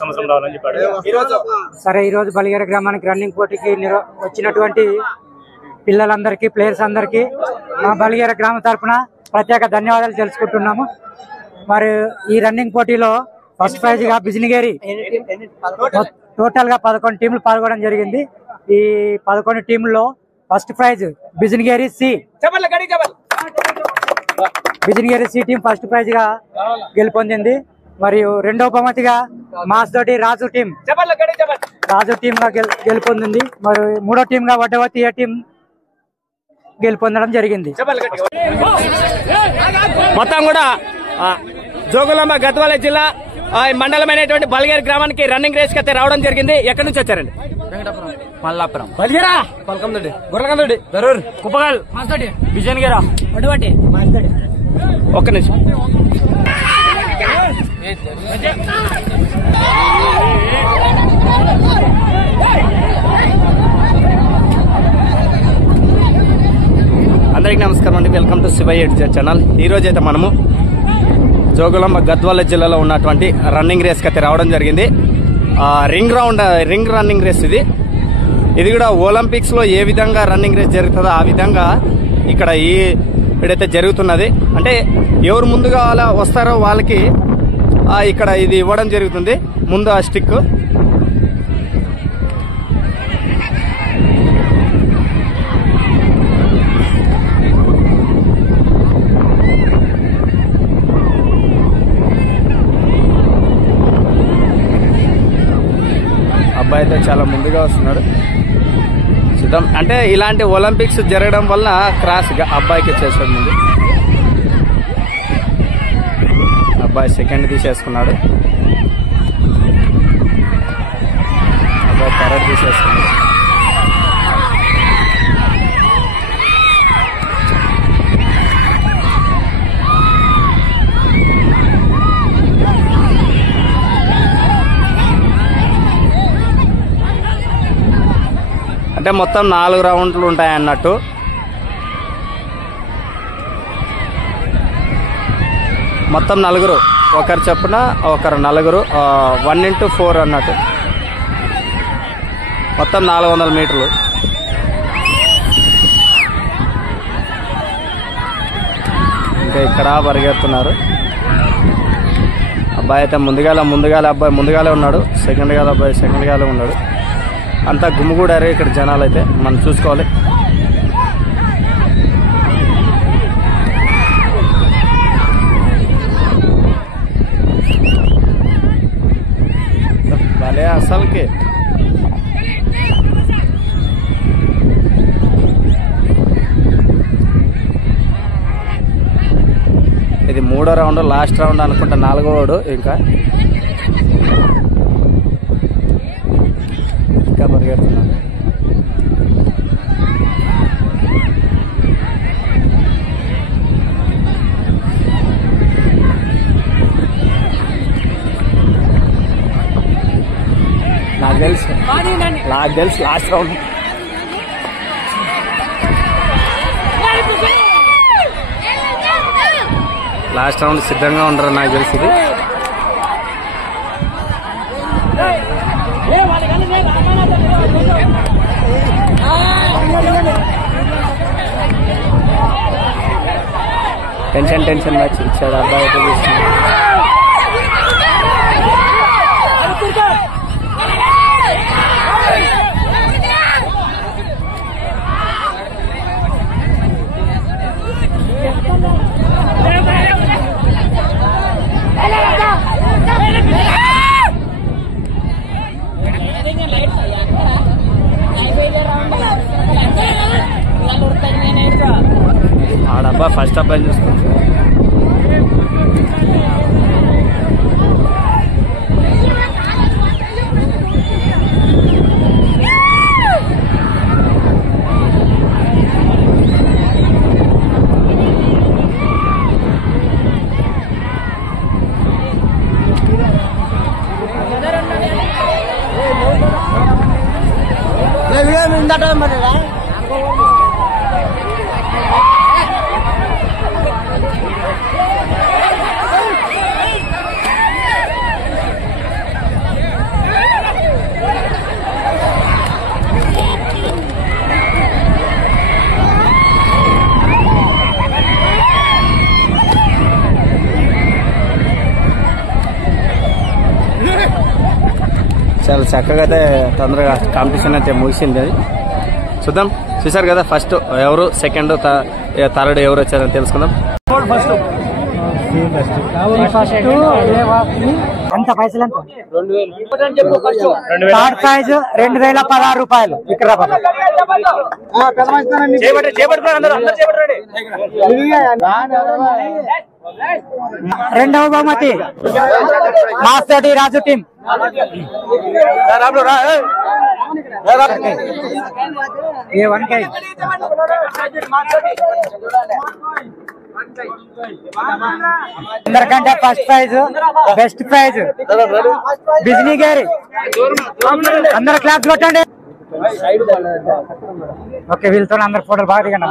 సంవత్సరం రావాలని చెప్పాడు. సరే, ఈ రోజు బలిగేర గ్రామానికి రన్నింగ్ పోటీకి వచ్చినటువంటి పిల్లలందరికీ, ప్లేయర్స్ అందరికీ మా బలిగేర గ్రామ తరఫున ప్రత్యేక ధన్యవాదాలు తెలుసుకుంటున్నాము. మరి ఈ రన్నింగ్ పోటీలో ఫస్ట్ ప్రైజ్ గా బిజినగేరి టోటల్ గా 11 టీంలు పాల్గొనడం జరిగింది. ఈ 11 టీంల్లో first prize Bijinageri C team first prize గా గెలుపొందింది. మరియు రెండవ బహుమతిగా మాస్దోటి రాజు టీం గా గెలుపొందింది. మరి మూడో టీం గా వడ్డవతి ఏ టీం గెలుపొందడం జరిగింది. మొత్తం కూడా జోగులాంబ గద్వాల జిల్లా మండలమైనటువంటి బలిగేర గ్రామానికి రన్నింగ్ రేస్ కి అయితే రావడం జరిగింది. ఎక్కడి నుంచి వచ్చారండి? మల్లాపురం, బలిగేర, పల్కందొడ్డి, గుర్రకందొడ్డి, దరూర్, కుప్పగాల్, బిజన్గిర, వడ్డవటి. ఒక్క నిమిషం. అందరికీ నమస్కారం అండి. Welcome to Shivayya education channel. ఈ రోజు అయితే మనము జోగులాంబ గద్వాల జిల్లాలో ఉన్నటువంటి రన్నింగ్ రేస్కి అయితే రావడం జరిగింది. రింగ్ రన్నింగ్ రేస్ ఇది కూడా ఒలింపిక్స్ లో ఏ విధంగా రన్నింగ్ రేస్ జరుగుతుందో ఆ విధంగా ఇక్కడ ఇక్కడైతే జరుగుతున్నది. అంటే ఎవరు ముందుగా వస్తారో వాళ్ళకి ఇక్కడ ఇది ఇవ్వడం జరుగుతుంది. ముందు ఆ స్టిక్ అబ్బాయి అయితే చాలా ముందుగా వస్తున్నాడు. సిద్ధం అంటే ఇలాంటి ఒలింపిక్స్ జరగడం వల్ల క్రాస్ అబ్బాయికి వచ్చేసాడు. ముందు అబ్బాయి సెకండ్ తీసేసుకున్నాడు. అబ్బాయి థర్డ్ తీసేసుకున్నాడు. అంటే మొత్తం 4 రౌండ్లు ఉంటాయి అన్నట్టు. మొత్తం 4 ఒకరు చొప్పున ఒకరు 4 1x4 అన్నట్టు. మొత్తం 400 మీటర్లు. ఇంకా ఇక్కడ పరిగెడుతున్నారు. అబ్బాయి అయితే ముందుగాల అబ్బాయి ముందుగాలే ఉన్నాడు. సెకండ్ గాల అబ్బాయి సెకండ్ గాలే ఉన్నాడు. అంతా గుమ్ముగూడారు ఇక్కడ జనాలు అయితే మనం చూసుకోవాలి. భలే అసలుకి ఇది 3వ రౌండ్, లాస్ట్ రౌండ్ అనుకుంటా. 4వ వాడు ఇంకా పరిగెడుతున్నాను. నాకు తెలుసు లాస్ట్ రౌండ్. లాస్ట్ రౌండ్ సిద్ధంగా ఉండరు నాకు తెలుసు. ఇది టెన్షన్ మ్యాచ్ ఇచ్చాడు అబ్బాయి అయితే చూస్తుంది. ఆడబ్బా ఫస్ట్ అబ్బాయి చూసుకోవచ్చు. చాలా చక్కగా అయితే తొందరగా కాంపిటీషన్ అయితే ముగిసింది. అది చూద్దాం. చూసారు కదా ఫస్ట్ ఎవరు, సెకండ్, థర్డ్ ఎవరు వచ్చారని తెలుసుకుందాం. ఎంత పైసలు? థర్డ్ ప్రైజ్ 2016 రూపాయలు. విక్రమ్ రెండవ బహుమతి మాస్టర్డి రాజు టీం. అందరికంటే ఫస్ట్ ప్రైజ్, బెస్ట్ ప్రైజ్ బిజినీ గారి. అందరు క్లాస్ కొట్టండి. ఓకే, వీళ్ళతో అందరు ఫోటోలు బాగా దిగండి.